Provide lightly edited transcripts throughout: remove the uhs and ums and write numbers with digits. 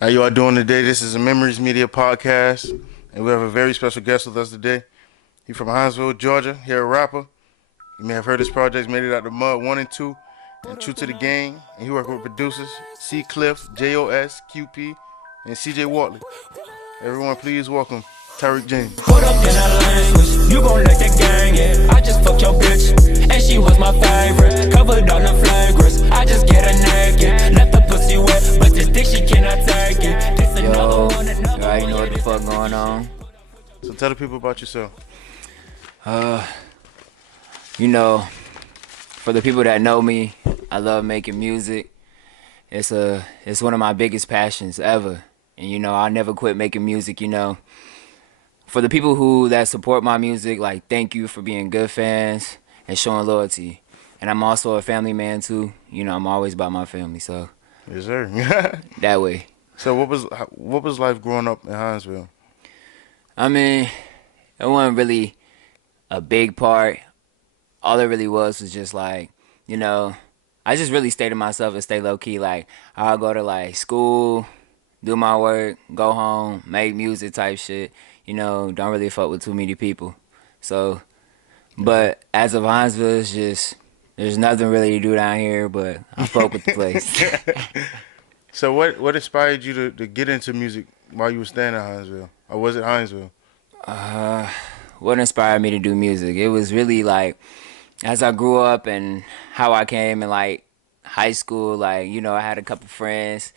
How you all doing today? This is a Memories Media podcast, and we have a very special guest with us today. He's from Hinesville, Georgia. He's a rapper. You may have heard his projects Made It Out the Mud 1 and 2, and True to the Game. And he worked with producers C. Cliff, JOS, QP, and CJ Watley. Everyone, please welcome Tyrique James. Put up in that language, you gon' let that gang in. I just fucked your bitch, and she was my favorite. Covered on the flagrants, I just get her naked. Left the pussy wet, but this dick she cannot take it. This Yo, you already know what the fuck going on. So tell the people about yourself. You know, for the people that know me, I love making music. It's one of my biggest passions ever. And you know, I'll never quit making music, you know. For the people that support my music, like, thank you for being good fans and showing loyalty. And I'm also a family man too. You know, I'm always about my family, so Yes, sir. that way. So what was life growing up in Hinesville? I mean, it wasn't really a big part. All it really was just like, you know, I just really stayed to myself and stay low key. Like, I'll go to like school, do my work, go home, make music type shit. You know, don't really fuck with too many people. So, but as of Hinesville, it's just, there's nothing really to do down here, but I fuck with the place. So what inspired you to get into music while you were staying in Hinesville? Or was it Hinesville? What inspired me to do music? It was really like, as I grew up and how I came in like high school, like, you know, I had a couple friends,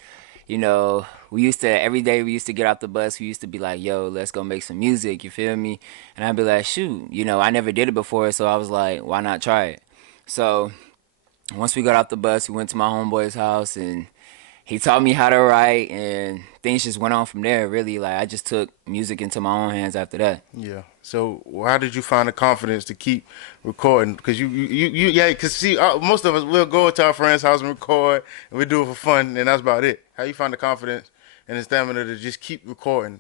you know, every day we used to get off the bus, we used to be like, yo, let's go make some music, you feel me? And I'd be like, shoot, you know, I never did it before, so I was like, why not try it? So once we got off the bus, we went to my homeboy's house and he taught me how to write, and things just went on from there, really. Like, I just took music into my own hands after that. Yeah. So how did you find the confidence to keep recording? Because yeah. Because see, most of us will go to our friend's house and record, and we do it for fun, and that's about it. How you find the confidence and the stamina to just keep recording?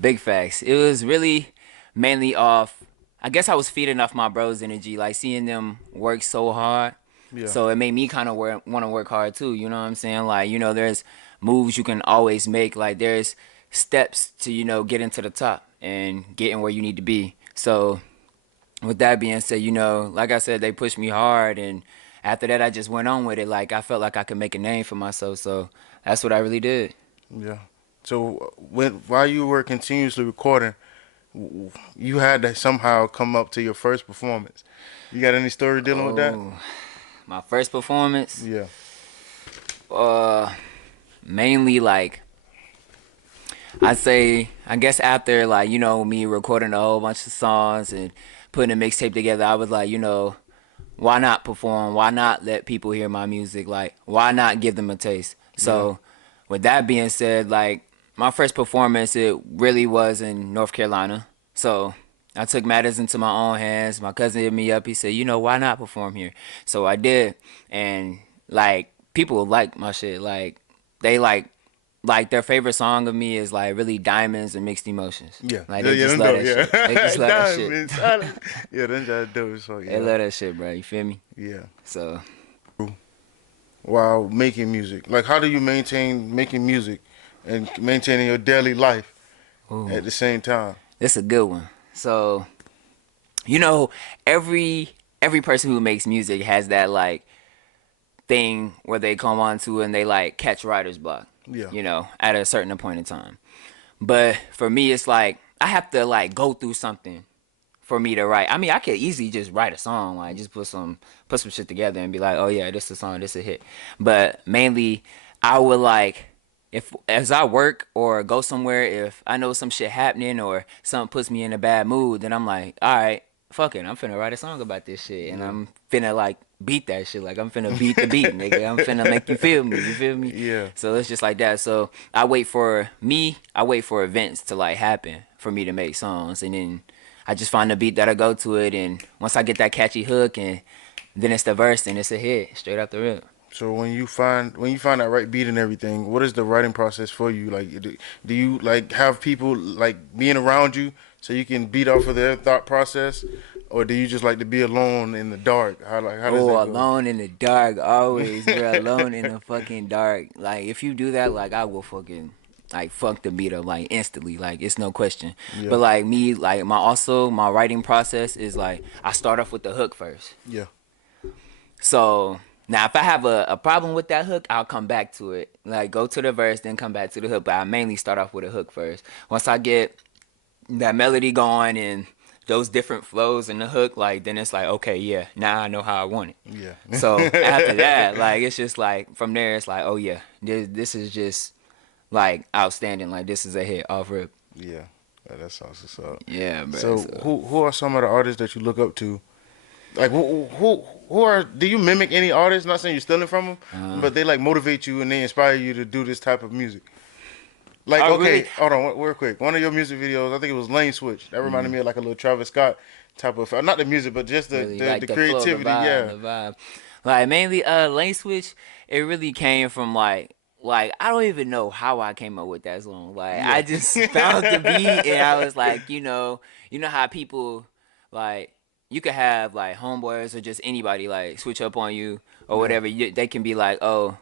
Big facts. It was really mainly off, I guess I was feeding off my bros' energy, like seeing them work so hard. Yeah. So it made me kind of want to work hard too, you know what I'm saying? Like, you know, there's moves you can always make. Like, there's steps to, you know, get into the top and getting where you need to be. So with that being said, you know, like I said, they pushed me hard, and after that I just went on with it. Like, I felt like I could make a name for myself, so that's what I really did. Yeah. So while you were continuously recording, you had to somehow come up to your first performance. You got any story dealing with that? Oh, my first performance, Yeah. mainly like, I'd say, I guess after, like, you know, me recording a whole bunch of songs and putting a mixtape together, I was like, you know, why not perform? Why not let people hear my music? Like, why not give them a taste? So with that being said, like, my first performance, it really was in North Carolina. So I took matters into my own hands. My cousin hit me up. He said, you know, why not perform here? So I did. And like, people like my shit. Like, they like their favorite song of me is like really Diamonds and Mixed Emotions. Yeah. Like, Yeah, they just them love dope, that shit. yeah. They just love that shit. Diamonds. Yeah, them just dope. So They yeah. love that shit, bro. You feel me? Yeah. So While making music, like, how do you maintain making music and maintaining your daily life ooh, at the same time? this a good one. So, you know, every person who makes music has that like thing where they come onto and they like catch writer's block. Yeah. You know, at a certain point in time. But for me, it's like I have to like go through something for me to write. I mean, I could easily just write a song, like just put some shit together and be like, oh yeah, this is a song, this is a hit. But mainly, I would like, if as I work or go somewhere, if I know some shit happening or something puts me in a bad mood, then I'm like, all right, fuck it, I'm finna write a song about this shit, and I'm finna like beat that shit, like I'm finna beat the beat, nigga. I'm finna make you feel me, you feel me? Yeah. So it's just like that. So I wait for events to like happen for me to make songs, and then I just find the beat that I go to it, and once I get that catchy hook, and then it's the verse, and it's a hit straight out the rip. So when you find that right beat and everything, what is the writing process for you? Like, do you like have people like being around you so you can beat off of their thought process, or do you just like to be alone in the dark? How does Oh, that go? alone in the dark, always, bro. Alone in the fucking dark. Like, if you do that, like, I will fucking, like, fuck the beat up, like, instantly. Like, it's no question. Yeah, But, like, me, like, my writing process is, like, I start off with the hook first. yeah, So, now, if I have a problem with that hook, I'll come back to it. Like, go to the verse, then come back to the hook. But I mainly start off with a hook first. Once I get that melody going and those different flows in the hook, like then it's like, okay, yeah, now I know how I want it. yeah, So after that, like it's just like from there, it's like, oh yeah, this is just like outstanding. Like this is a hit off rip. yeah. That sounds what's up. Yeah, bro. So So who are some of the artists that you look up to? Like who are? Do you mimic any artists? Not saying you're stealing from them, but they like motivate you and they inspire you to do this type of music. Like, I okay, really, hold on, real quick. One of your music videos, I think it was Lane Switch. That reminded me of like a little Travis Scott type of, not the music, but just the really the, like the the flow, creativity. Yeah, the vibe. Like mainly, lane switch. It really came from like I don't even know how I came up with that song. Like yeah, I just found the beat and I was like, you know how people like you could have like homeboys or just anybody like switch up on you or yeah, whatever. They can be like, oh,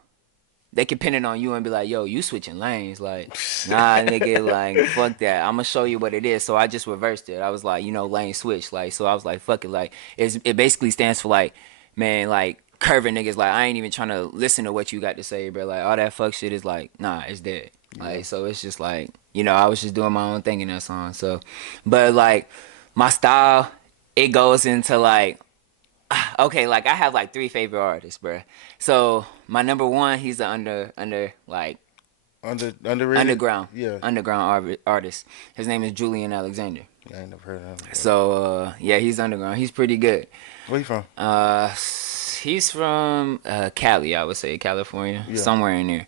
they can pin it on you and be like, yo, you switching lanes. Like, nah, nigga, like, fuck that. I'm gonna show you what it is. So I just reversed it. I was like, lane switch. Like, so I was like, fuck it. Like, it basically stands for like, man, like, curving niggas. Like, I ain't even trying to listen to what you got to say, bro. Like, all that fuck shit is like, nah, it's dead. yeah, Like, so it's just like, I was just doing my own thing in that song. So, but like, my style, it goes into like, okay, like I have like three favorite artists, bruh. So my number one, he's the under like underrated. underground Yeah, artist. His name is Julian Alexander. I ain't never heard of him. So yeah, he's underground. He's pretty good. Where you from? He's from Cali, I would say, California, Yeah, somewhere in there.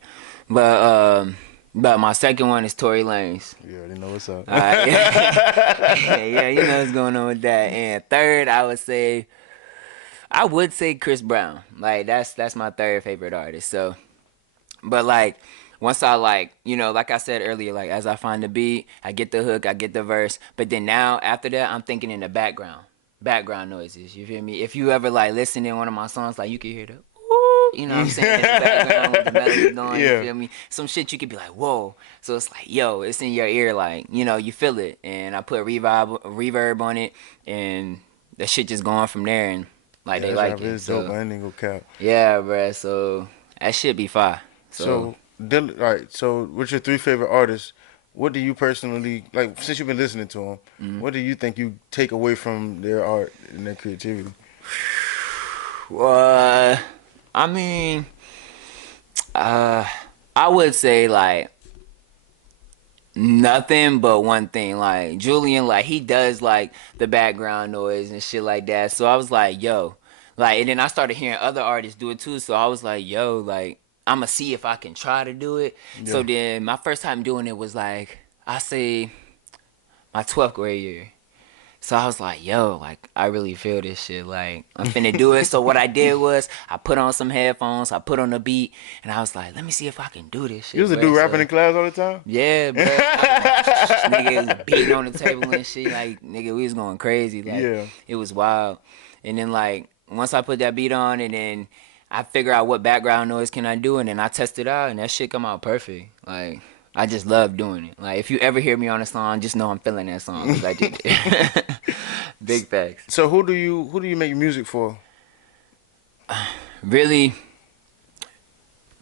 But my second one is Tory Lanez. you already know what's up. Yeah, you know what's going on with that. And third, I would say Chris Brown. Like that's my third favorite artist. So, but like once I like, like I said earlier, like as I find the beat, I get the hook, I get the verse. But then now after that, I'm thinking in the background noises. You feel me? If you ever like listen in one of my songs, like you can hear the ooh, you know what I'm saying, in the background with the melody going. Yeah. You feel me? Some shit you could be like, whoa. So it's like, yo, it's in your ear, like you feel it. And I put reverb on it, and that shit just going from there and. Like Yeah, they that like job it. is So dope. I ain't even gonna cap. yeah, bruh. So that shit be fire. So, All right. So, with your three favorite artists, what do you personally like? Since you've been listening to them, what do you think you take away from their art and their creativity? I mean, I would say like nothing but one thing. Like Julian, like he does like the background noise and shit like that. So I was like, yo, like, and then I started hearing other artists do it too. So I was like, yo, like I'ma see if I can try to do it. So Yeah. then my first time doing it was like I say my 12th grade year. So I was like, yo, like, I really feel this shit. Like, I'm finna do it. So what I did was I put on some headphones, I put on the beat, and I was like, let me see if I can do this shit. You was a bruh. dude rapping So, in class all the time. yeah, bro. Nigga beating on the table and shit. Like, nigga, we was going crazy. Like, Yeah. it was wild. And then, like, once I put that beat on and then I figure out what background noise can I do, and then I test it out, and that shit come out perfect. Like, I just love doing it. Like, if you ever hear me on a song, just know I'm feeling that song because I did it. Big facts. So who do you make music for? Really,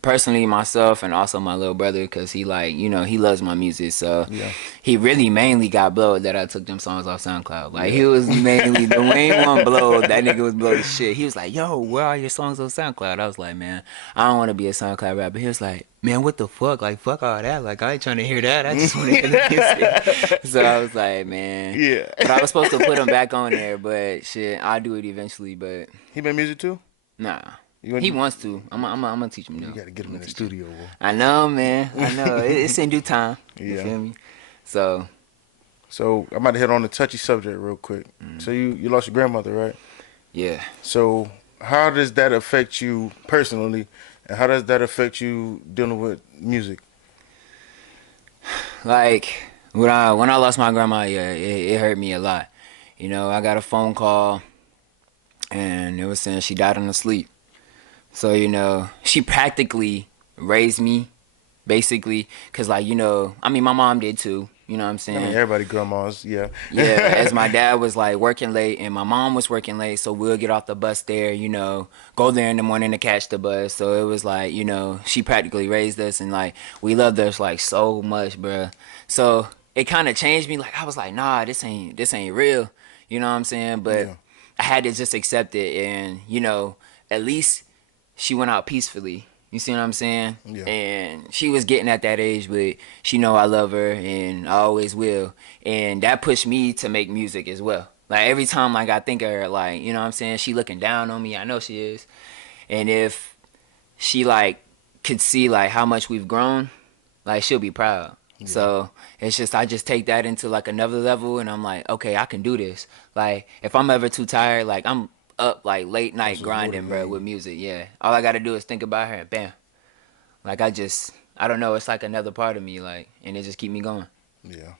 personally, myself and also my little brother, because he like, he loves my music. So Yeah. he really mainly got blowed that I took them songs off SoundCloud. Like, he was mainly the main one blowed. That nigga was blowed as shit. He was like, yo, where are your songs on SoundCloud? I was like, man, I don't want to be a SoundCloud rapper. He was like, man, what the fuck? Like, fuck all that. Like, I ain't trying to hear that. I just want to hear the music. So I was like, man. Yeah. But I was supposed to put him back on there, but shit, I'll do it eventually. But He made music too. nah. You He wants to. I'm gonna teach him. You gotta get him in the studio. Boy. I know, man. I know. It's in due time. You Yeah. feel me? So, So I'm about to hit on a touchy subject real quick. So you lost your grandmother, right? yeah. So how does that affect you personally, and how does that affect you dealing with music? Like when I lost my grandma, yeah, it hurt me a lot. You know, I got a phone call and it was saying she died in her sleep. So, you know, she practically raised me, basically, because, like, you know, I mean, my mom did too, you know what I'm I mean, saying? everybody grandmas, yeah. Yeah, as my dad was, like, working late and my mom was working late, so we'll get off the bus there, you know, go there in the morning to catch the bus. So it was, like, you know, she practically raised us and, like, we loved us, like, so much, bruh. So it kind of changed me. Like, I was like, nah, this ain't real, you know what I'm saying? But Yeah. I had to just accept it and, you know, at least she went out peacefully. You see what I'm saying? Yeah. And she was getting at that age, but she know I love her and I always will. And that pushed me to make music as well. Like every time like I think of her, like, you know what I'm saying, she looking down on me. I know she is. And if she like could see like how much we've grown, like she'll be proud. Yeah. So it's just I just take that into like another level and I'm like, okay, I can do this. Like if I'm ever too tired, like I'm up like late night Just grinding, bro, motivating. with music. Yeah. All I gotta do is think about her and bam. Like I don't know, it's like another part of me, like, and it just keep me going. Yeah.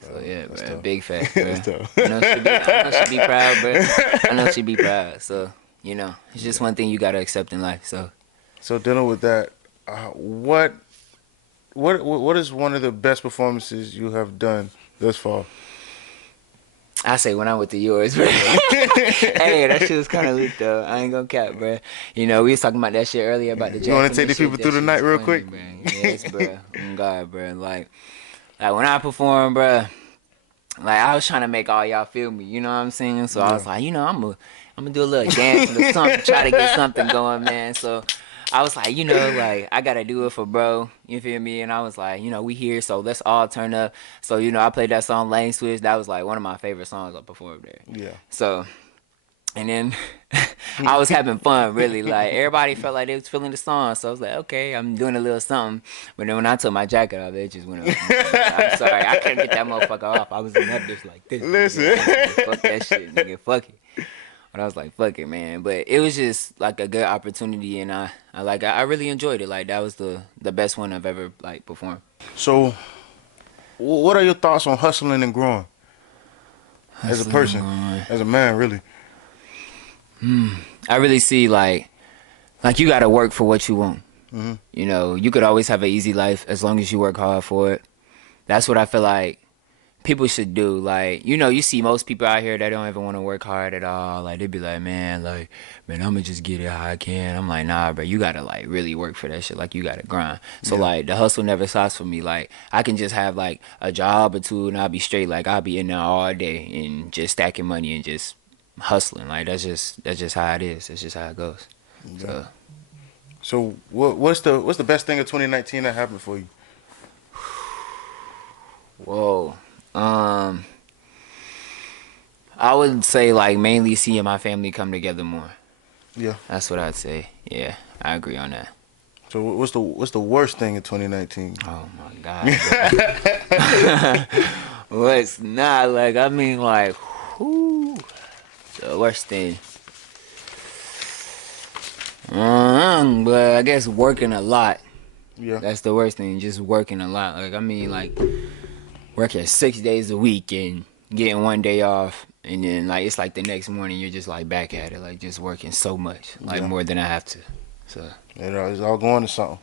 So yeah, That's bro, tough. big fact, bro. That's tough. I know she be proud, bro. I know she be proud. So you know, it's just one thing you gotta accept in life. So So dealing with that, what is one of the best performances you have done thus far? I say when I went to yours, bro. Hey, that shit was kind of lit though. I ain't gonna cap, bro. You know, we was talking about that shit earlier about the. You want to take the Japanese people shit. through That the shit night was real funny, quick? bro. Yes, bro. Oh God, bro. Like when I perform, bro. Like I was trying to make all y'all feel me. You know what I'm saying? So I was Yeah. like, you know, I'm gonna do a little dance or something, try to get something going, man. So I was like, you know, like I gotta do it for bro. You feel me? And I was like, you know, we here, so let's all turn up. So you know, I played that song Lane Switch. That was like one of my favorite songs I performed there. Yeah. So, and then I was having fun, really. Like everybody felt like they was feeling the song, so I was like, okay, I'm doing a little something. But then when I took my jacket off, it just went up. I'm sorry, I couldn't get that motherfucker off. I was in that bitch like this. Listen. Nigga. Fuck that shit, nigga. Fuck it. But I was like, fuck it, man. But it was just like a good opportunity, and I really enjoyed it. Like that was the best one I've ever like performed. So, what are your thoughts on hustling and growing as a Hustling and person, growing. as a man, really? I really see like you gotta work for what you want. Mhm. You know, you could always have an easy life as long as you work hard for it. That's what I feel like people should do. Like, you know, you see most people out here that don't even want to work hard at all. Like, they be like, man, I'm gonna just get it how I can. I'm like, nah, bro, you gotta like really work for that shit. Like, you gotta grind. So Yeah. like, the hustle never stops for me. Like, I can just have like a job or two and I'll be straight. Like, I'll be in there all day and just stacking money and just hustling. Like, that's just how it is. That's just how it goes. So. So, what's the best thing of 2019 that happened for you? Whoa. I would say like mainly seeing my family come together more. Yeah. That's what I'd say. Yeah, I agree on that. So, what's the worst thing in 2019? Oh my God. What's not like? I mean, like, whoo, the worst thing. But I guess working a lot. Yeah. That's the worst thing. Just working a lot. Like I mean, like working 6 days a week and getting one day off, and then like it's like the next morning you're just like back at it, like just working so much, like Yeah. more than I have to. So, It's all going to something.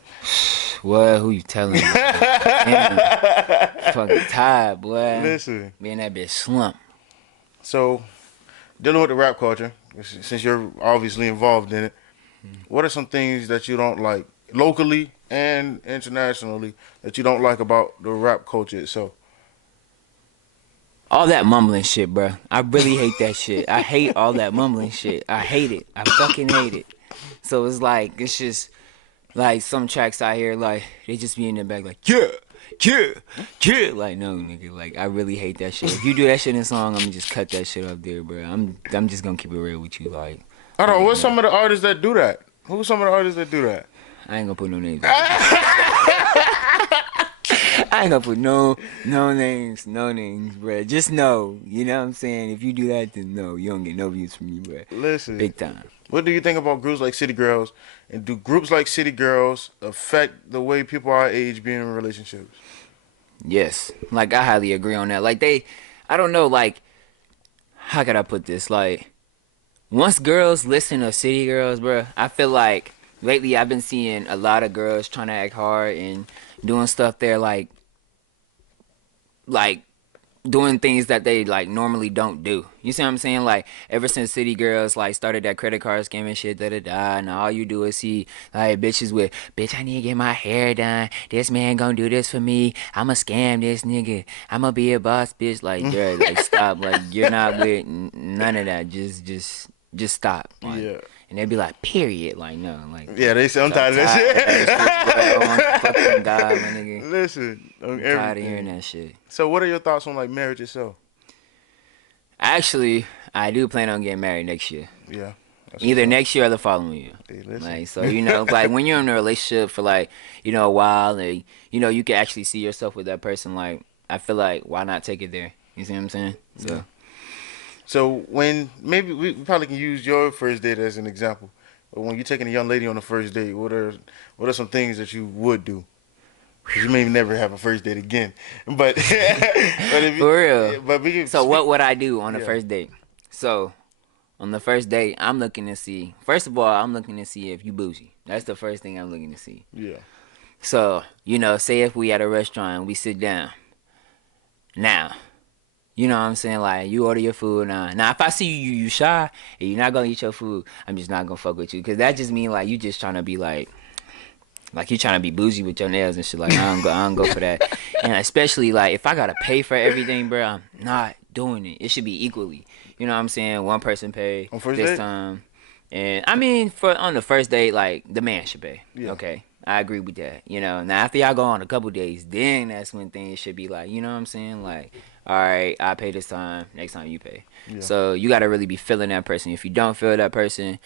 what? Who you telling? Damn, fucking tired, boy. Listen. Me and that bitch slump. So, dealing with the rap culture, since you're obviously involved in it, what are some things that you don't like locally and internationally that you don't like about the rap culture itself? All that mumbling shit, bro. I really hate that shit. I hate all that mumbling shit. I hate it. I fucking hate it. So it's like, it's just like some tracks out here, like they just be in the back, like yeah, yeah, yeah. Like no, nigga. Like I really hate that shit. If you do that shit in a song, I'm gonna just cut that shit up there, bro. I'm just gonna keep it real with you. Like I don't know. What's some of the artists that do that? Who's some of the artists that do that? I ain't gonna put no names. I ain't gonna put no names, bro. Just know, you know what I'm saying? If you do that, then no, you don't get no views from me, bro. Listen. Big time. What do you think about groups like City Girls? And do groups like City Girls affect the way people our age be in relationships? Yes, like I highly agree on that. Like I don't know, like how could I put this? Like once girls listen to City Girls, bro, I feel like lately I've been seeing a lot of girls trying to act hard and doing stuff there, like doing things that they like normally don't do. You see what I'm saying? Like ever since City Girls like started that credit card scam and shit, and all you do is see like bitches with, bitch, I need to get my hair done. This man gonna do this for me. I'ma scam this nigga. I'ma be a boss, bitch. Like, girl, like stop. Like you're not with none of that. Just stop. Like, Yeah. and they'd be like, period. Like, no, like. Yeah, they say I'm tired of that shit. Fucking God, my nigga. Listen, I'm tired of hearing that shit. So, what are your thoughts on like marriage itself? Actually, I do plan on getting married next year. Yeah. Either next year or the following year. Hey, listen. Like, so, you know, like when you're in a relationship for like, you know, a while and, you know, you can actually see yourself with that person. Like, I feel like, why not take it there? You see what I'm saying? So. Yeah. So when maybe we probably can use your first date as an example. But when you're taking a young lady on the first date, what are some things that you would do? 'Cause you may never have a first date again, but, but if you, for real. But we can so what would I do on the Yeah. first date? So on the first date, I'm looking to see. First of all, I'm looking to see if you bougie. That's the first thing I'm looking to see. Yeah. So you know, say if we at a restaurant and we sit down. Now. You know what I'm saying? Like, you order your food now. Now, if I see you shy and you're not going to eat your food, I'm just not going to fuck with you. Because that just mean, like, you just trying to be, like you trying to be bougie with your nails and shit. Like, I don't go for that. And especially, like, if I got to pay for everything, bro, I'm not doing it. It should be equally. You know what I'm saying? One person pay On first this date? time. And, I mean, on the first date, like, the man should pay. Yeah. Okay? I agree with that. You know? Now, after y'all go on a couple days, then that's when things should be like, you know what I'm saying? Like, all right, I pay this time. Next time you pay. Yeah. So you gotta really be feeling that person. If you don't feel that person,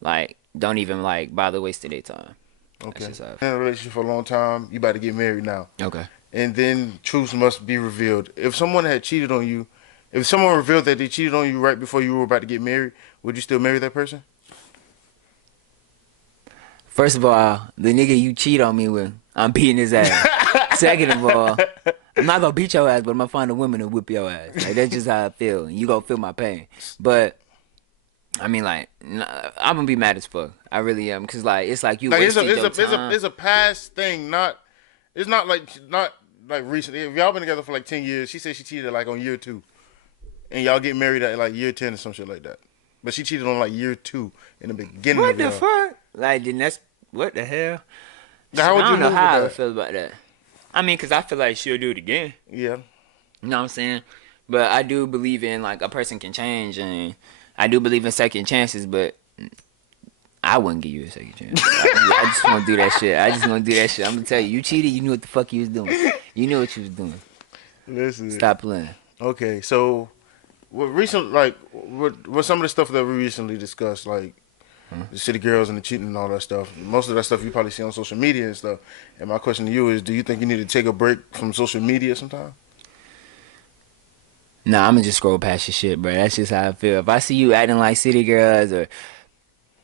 like, don't even like bother wasting their time. Okay. That's just how I In a relationship for a long time, you about to get married now, feel. Okay. and then truth must be revealed. If someone had cheated on you, if someone revealed that they cheated on you right before you were about to get married, would you still marry that person? First of all, the nigga you cheat on me with, I'm beating his ass. Second of all, I'm not gonna beat your ass, but I'm gonna find a woman to whip your ass. Like, that's just how I feel, and you gonna feel my pain. But I mean, like, I'm gonna be mad as fuck. I really am, cause like it's like you Like wasted your time. it's a past thing, it's not like recently. If y'all been together for like 10 years, she said she cheated like on year 2, and y'all get married at like year 10 or some shit like that. But she cheated on like year 2 in the beginning. What of the y'all. fuck? Like, then that's what the hell? Now, how would I you don't know move how I with would that? feel about that. I mean, cause I feel like she'll do it again. Yeah. You know what I'm saying? But I do believe in like a person can change, and I do believe in second chances. But I wouldn't give you a second chance. I just want to do that shit. I just want to do that shit. I'm gonna tell you, you cheated. You knew what the fuck you was doing. You knew what you was doing. Listen. Stop playing. Okay, so what some of the stuff that we recently discussed, like the City Girls and the cheating and all that stuff. Most of that stuff you probably see on social media and stuff. And my question to you is, do you think you need to take a break from social media sometime? Nah, I'm gonna just scroll past your shit, bro. That's just how I feel. If I see you acting like City Girls or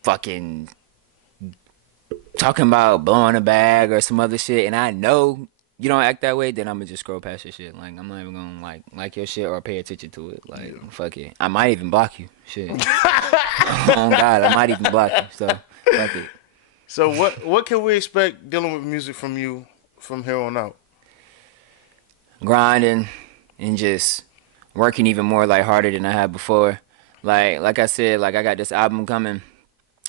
fucking talking about blowing a bag or some other shit, and I know you don't act that way, then I'm gonna just scroll past your shit. Like, I'm not even gonna like your shit or pay attention to it. Like, fuck it. I might even block you. Shit. Oh God, I might even block you. So fuck it. So what can we expect dealing with music from you from here on out? Grinding and just working even more like harder than I had before. Like I said, like I got this album coming.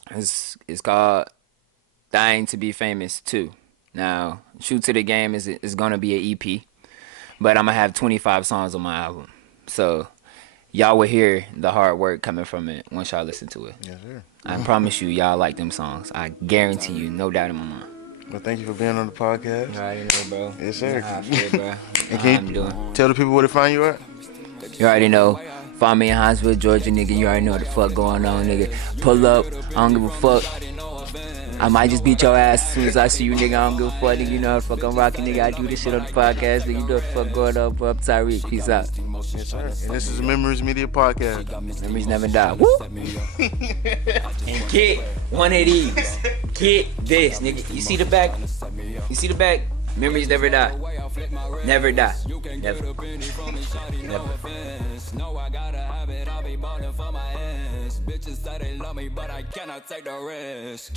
It's called Dying to Be Famous 2. Now, True to the Game is gonna be an EP, but I'm gonna have 25 songs on my album. So y'all will hear the hard work coming from it once y'all listen to it. Yes, sir. I promise you, y'all like them songs. I guarantee you, no doubt in my mind. Well, thank you for being on the podcast. You already know, bro. Yes, sir. You know how I feel, bro. And How can I'm you doing. tell the people where to find you at? You already know. Find me in Hinesville, Georgia, nigga. You already know what the fuck going on, nigga. Pull up. I don't give a fuck. I might just beat your ass as soon as I see you, nigga. I don't give a fuck, nigga. You know how the fuck I'm rocking, nigga. I do this shit on the podcast, nigga. You know what the fuck going on, bro. I'm Tyrique. Peace out. Yes, sir. And this is a Memories Media podcast. Memories never die. Woo! And get one of these. Get this, nigga. You see the back? You see the back? Memories never die. Never die. Never. Never. No, I gotta have it. I'll be balling for my ass. Bitches say they love me, but I cannot take the risk.